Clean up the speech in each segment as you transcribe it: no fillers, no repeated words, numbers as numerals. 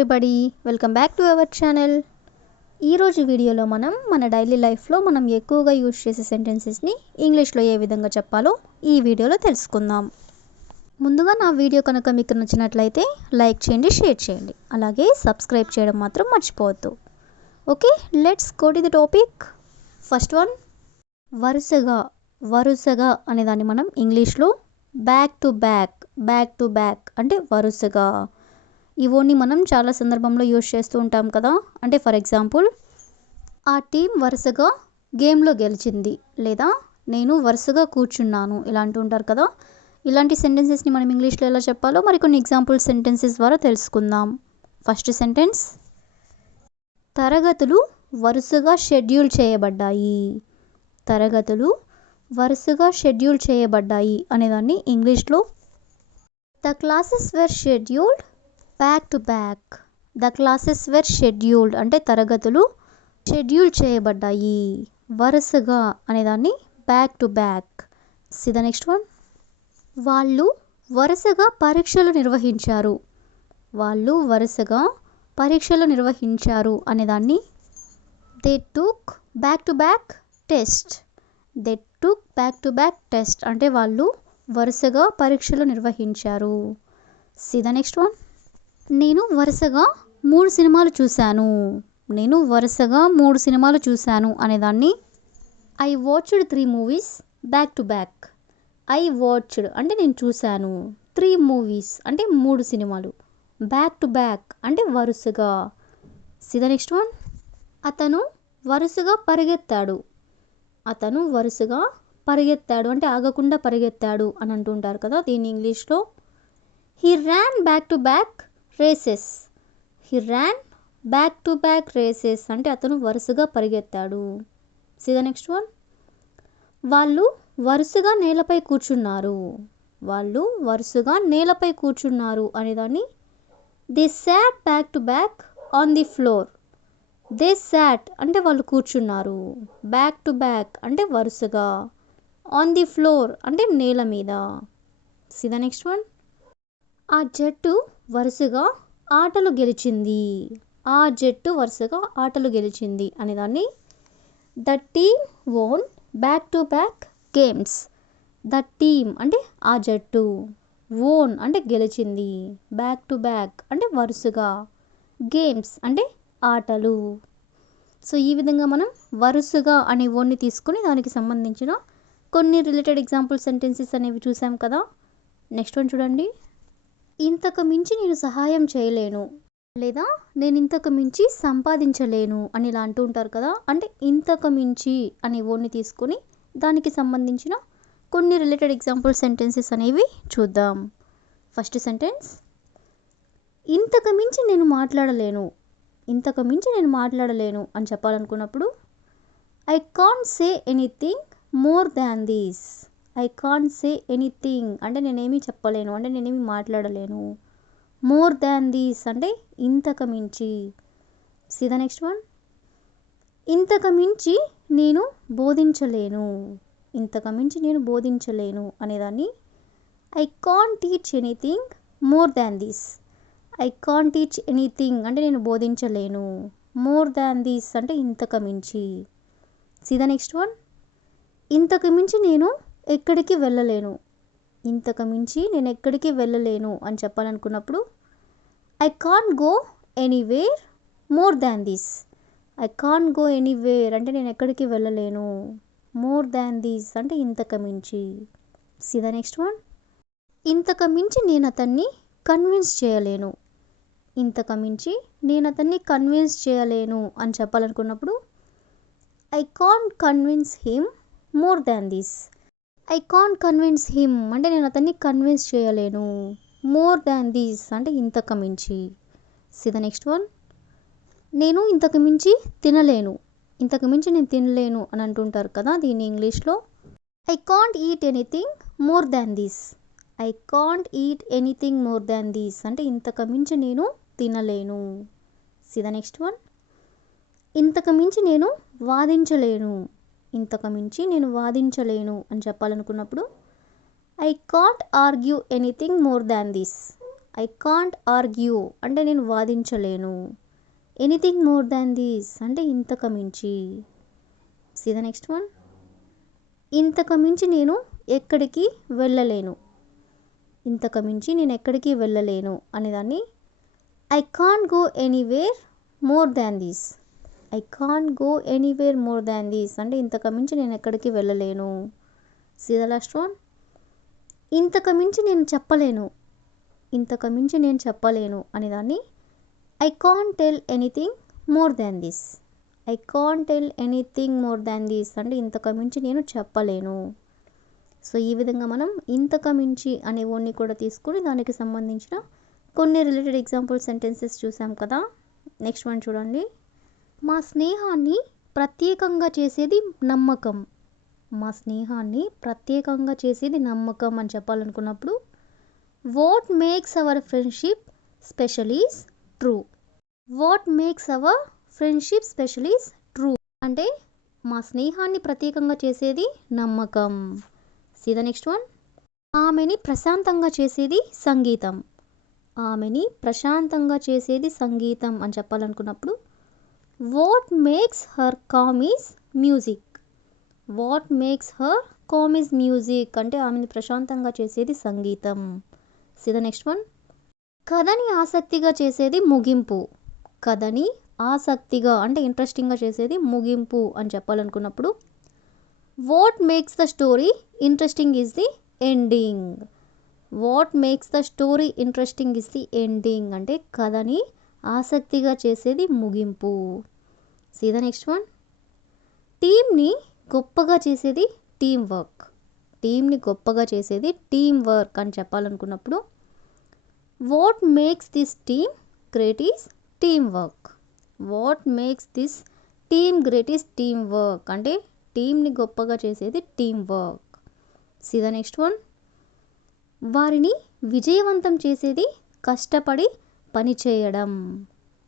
Everybody, welcome back to our channel. ఈరోజు వీడియోలో మన డైలీ లైఫ్లో మనం ఎక్కువగా యూజ్ చేసే సెంటెన్సెస్ని ఇంగ్లీష్లో ఏ విధంగా చెప్పాలో ఈ వీడియోలో తెలుసుకుందాం. ముందుగా నా వీడియో కనుక మీకు నచ్చినట్లయితే లైక్ చేయండి, షేర్ చేయండి, అలాగే సబ్స్క్రైబ్ చేయడం మాత్రం మర్చిపోవద్దు. Okay, let's go to the topic. First one, వరుసగా అనే దాన్ని మనం ఇంగ్లీష్లో బ్యాక్ టు బ్యాక్ అంటే వరుసగా. ఈ వర్డ్ని మనం చాలా సందర్భంలో యూజ్ చేస్తూ ఉంటాం కదా. అంటే ఫర్ ఎగ్జాంపుల్, ఆ టీం వరుసగా గేమ్లో గెలిచింది, లేదా నేను వరుసగా కూర్చున్నాను, ఇలా అంటూ ఉంటారు కదా. ఇలాంటి సెంటెన్సెస్ని మనం ఇంగ్లీష్లో ఎలా చెప్పాలో మరికొన్ని ఎగ్జాంపుల్ సెంటెన్సెస్ ద్వారా తెలుసుకుందాం. ఫస్ట్ సెంటెన్స్, తరగతులు వరుసగా షెడ్యూల్ చేయబడ్డాయి. తరగతులు వరుసగా షెడ్యూల్ చేయబడ్డాయి అనేదాన్ని ఇంగ్లీష్లో the classes were scheduled back to back. The classes were scheduled అంటే తరగతులు షెడ్యూల్ చేయబడ్డాయి. వరుసగా అనేదాన్ని back to back. See the next one, వాళ్ళు వరుసగా పరీక్షలు నిర్వహించారు. వాళ్ళు వరుసగా పరీక్షలు నిర్వహించారు అనేదాన్ని they took back to back test. They took back to back test అంటే వాళ్ళు వరుసగా పరీక్షలు నిర్వహించారు. సి ద నెక్స్ట్ వన్, నేను వరుసగా 3 సినిమాలు చూశాను. నేను వరుసగా 3 సినిమాలు చూశాను అనేదాన్ని I watched 3 movies back to back. I watched అంటే నేను చూశాను, 3 మూవీస్ అంటే 3 సినిమాలు, బ్యాక్ టు బ్యాక్ అంటే వరుసగా. సి ద నెక్స్ట్ వన్, అతను వరుసగా పరిగెత్తాడు. అతను వరుసగా పరిగెత్తాడు అంటే ఆగకుండా పరిగెత్తాడు అని అంటుంటారు కదా. దీన్ని ఇంగ్లీష్లో he ran back to back races. He ran back to back races అంటే అతను వరుసగా పరిగెత్తాడు. సి ద నెక్స్ట్ వన్, వాళ్ళు వరుసగా నేలపై కూర్చున్నారు. వాళ్ళు వరుసగా నేలపై కూర్చున్నారు అనేదాన్ని they sat back to back on the floor. They sat అంటే వాళ్ళు కూర్చున్నారు, బ్యాక్ టు బ్యాక్ అంటే వరుసగా, ఆన్ ది ఫ్లోర్ అంటే నేల మీద. సి ద నెక్స్ట్ వన్, ఆ జట్టు వరుసగా ఆటలు గెలిచింది. ఆ జట్టు వరుసగా ఆటలు గెలిచింది అనేదాన్ని the team వోన్ back to back games. The team అంటే ఆ జట్టు, వోన్ అంటే గెలిచింది, బ్యాక్ టు బ్యాక్ అంటే వరుసగా, గేమ్స్ అంటే ఆటలు. సో ఈ విధంగా మనం వరుసగా అనే వర్డ్ని తీసుకొని దానికి సంబంధించిన కొన్ని రిలేటెడ్ ఎగ్జాంపుల్ సెంటెన్సెస్ అనేవి చూసాం కదా. నెక్స్ట్ వన్ చూడండి, ఇంతకు మించి నేను సహాయం చేయలేను, లేదా నేను ఇంతకు మించి సంపాదించలేను అని ఇలా అంటూ ఉంటారు కదా. అంటే ఇంతకు మించి అనే వర్డ్ని తీసుకొని దానికి సంబంధించిన కొన్ని రిలేటెడ్ ఎగ్జాంపుల్ సెంటెన్సెస్ అనేవి చూద్దాం. ఫస్ట్ సెంటెన్స్, ఇంతకు మించి నేను మాట్లాడలేను. ఇంతకు మించి నేను మాట్లాడలేను అని చెప్పాలనుకున్నప్పుడు I can't say anything more than this. I can't say anything అంటే నేనేమి చెప్పలేను, అంటే నేనేమి మాట్లాడలేను. మోర్ దాన్ దిస్ అంటే ఇంతకు మించి. సి ద నెక్స్ట్ వన్, ఇంతకు మించి నేను బోధించలేను. ఇంతకు మించి నేను బోధించలేను అనేదాన్ని I can't teach anything more than this. I can't teach anything అంటే నేను బోధించలేను, మోర్ దాన్ దిస్ అంటే ఇంతకు మించి. సి ద నెక్స్ట్ వన్, ఇంతకు మించి నేను ఎక్కడికి వెళ్ళలేను. ఇంతకు మించి నేను ఎక్కడికి వెళ్ళలేను అని చెప్పాలనుకున్నప్పుడు I can't go anywhere more than this. I can't go anywhere అంటే నేను ఎక్కడికి వెళ్ళలేను, మోర్ దాన్ దిస్ అంటే ఇంతకు మించి. సి ద నెక్స్ట్ వన్, ఇంతకు మించి నేను అతన్ని కన్విన్స్ చేయలేను. ఇంతకు మించి నేను అతన్ని కన్విన్స్ చేయలేను అని చెప్పాలనుకున్నప్పుడు I can't convince him more than this. I can't convince him అంటే నేను అతన్ని కన్విన్స్ చేయలేను, మోర్ దాన్ దిస్ అంటే ఇంతకు మించి. సి ద నెక్స్ట్ వన్, నేను ఇంతకు మించి తినలేను. ఇంతకు మించి నేను తినలేను అని అంటుంటారు కదా. దీన్ని ఇంగ్లీష్లో I can't eat anything more than this. I can't eat anything more than this అంటే ఇంతకు మించి నేను తినలేను. సి ద నెక్స్ట్ వన్, ఇంతకు మించి నేను వాదించలేను. ఇంతకు మించి నేను వాదించలేను అని చెప్పాలనుకున్నప్పుడు I can't argue anything more than this. I can't argue అంటే నేను వాదించలేను. ఎనీథింగ్ మోర్ దాన్ దిస్ అంటే ఇంతకు మించి. See the next one. ఇంతకు మించి నేను ఎక్కడికి వెళ్ళలేను. ఇంతకు మించి నేను ఎక్కడికి వెళ్ళలేను అనేదాన్ని I can't go anywhere more than this. I can't go anywhere more than this అంటే ఇంతకు మించి నేను ఎక్కడికి వెళ్ళలేను. See the last one. ఇంతకు మించి నేను చెప్పలేను. ఇంతకు మించి నేను చెప్పలేను అనేదాన్ని I can't tell anything more than this. I can't tell anything more than this అంటే ఇంతకు మించి నేను చెప్పలేను. సో ఈ విధంగా మనం ఇంతకు మించి అనే వర్డ్ని కూడా తీసుకుని దానికి సంబంధించిన కొన్ని రిలేటెడ్ ఎగ్జాంపుల్ సెంటెన్సెస్ చూసాం కదా. నెక్స్ట్ వన్ చూడండి. మా స్నేహాన్ని ప్రత్యేకంగా చేసేది నమ్మకం. మా స్నేహాన్ని ప్రత్యేకంగా చేసేది నమ్మకం అని చెప్పాలనుకున్నప్పుడు what makes our friendship special is true. What makes our friendship special is true అంటే మా స్నేహాన్ని ప్రత్యేకంగా చేసేది నమ్మకం. See the next one. ఆమెని ప్రశాంతంగా చేసేది సంగీతం. ఆమెని ప్రశాంతంగా చేసేది సంగీతం అని చెప్పాలనుకున్నప్పుడు what makes her calm is music. What makes her calm is music అంటే ఆమెని ప్రశాంతంగా చేసేది సంగీతం. See the next one. కథని ఆసక్తిగా చేసేది ముగింపు. కథని ఆసక్తిగా అంటే ఇంట్రెస్టింగ్గా చేసేది ముగింపు అని చెప్పాలనుకున్నప్పుడు what makes the story interesting is the ending. What makes the story interesting is the ending అంటే కథని ఆసక్తిగా చేసేది ముగింపు. See the next one. టీమ్ని గొప్పగా చేసేది టీం వర్క్. టీమ్ని గొప్పగా చేసేది టీం వర్క్ అని చెప్పాలనుకున్నప్పుడు what makes this team great is team work. What makes this team great is team work అంటే టీమ్ని గొప్పగా చేసేది team work. See the next one. వారిని విజయవంతం చేసేది కష్టపడి పనిచేయడం.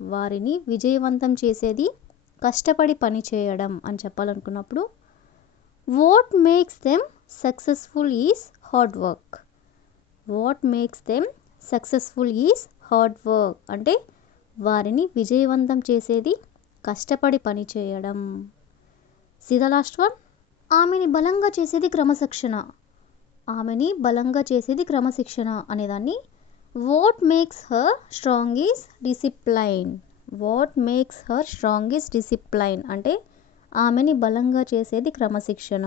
వారిని విజయవంతం చేసేది కష్టపడి పనిచేయడం అని చెప్పాలనుకున్నప్పుడు what makes them successful is hard work. What makes them successful is hard work అంటే వారిని విజయవంతం చేసేది కష్టపడి పనిచేయడం. See the last one. ఆమెని బలంగా చేసేది క్రమశిక్షణ. ఆమెని బలంగా చేసేది క్రమశిక్షణ అనేదాన్ని what makes her strong is discipline. What makes her strong is discipline అంటే ఆమెని బలంగా చేసేది క్రమశిక్షణ.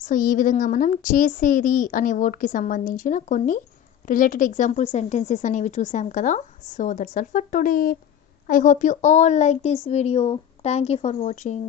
సో ఈ విధంగా మనం చేసేది అనే వర్డ్కి సంబంధించిన కొన్ని రిలేటెడ్ ఎగ్జాంపుల్ సెంటెన్సెస్ అనేవి చూసాం కదా. So that's all for today. I hope you all like this video. Thank you for watching.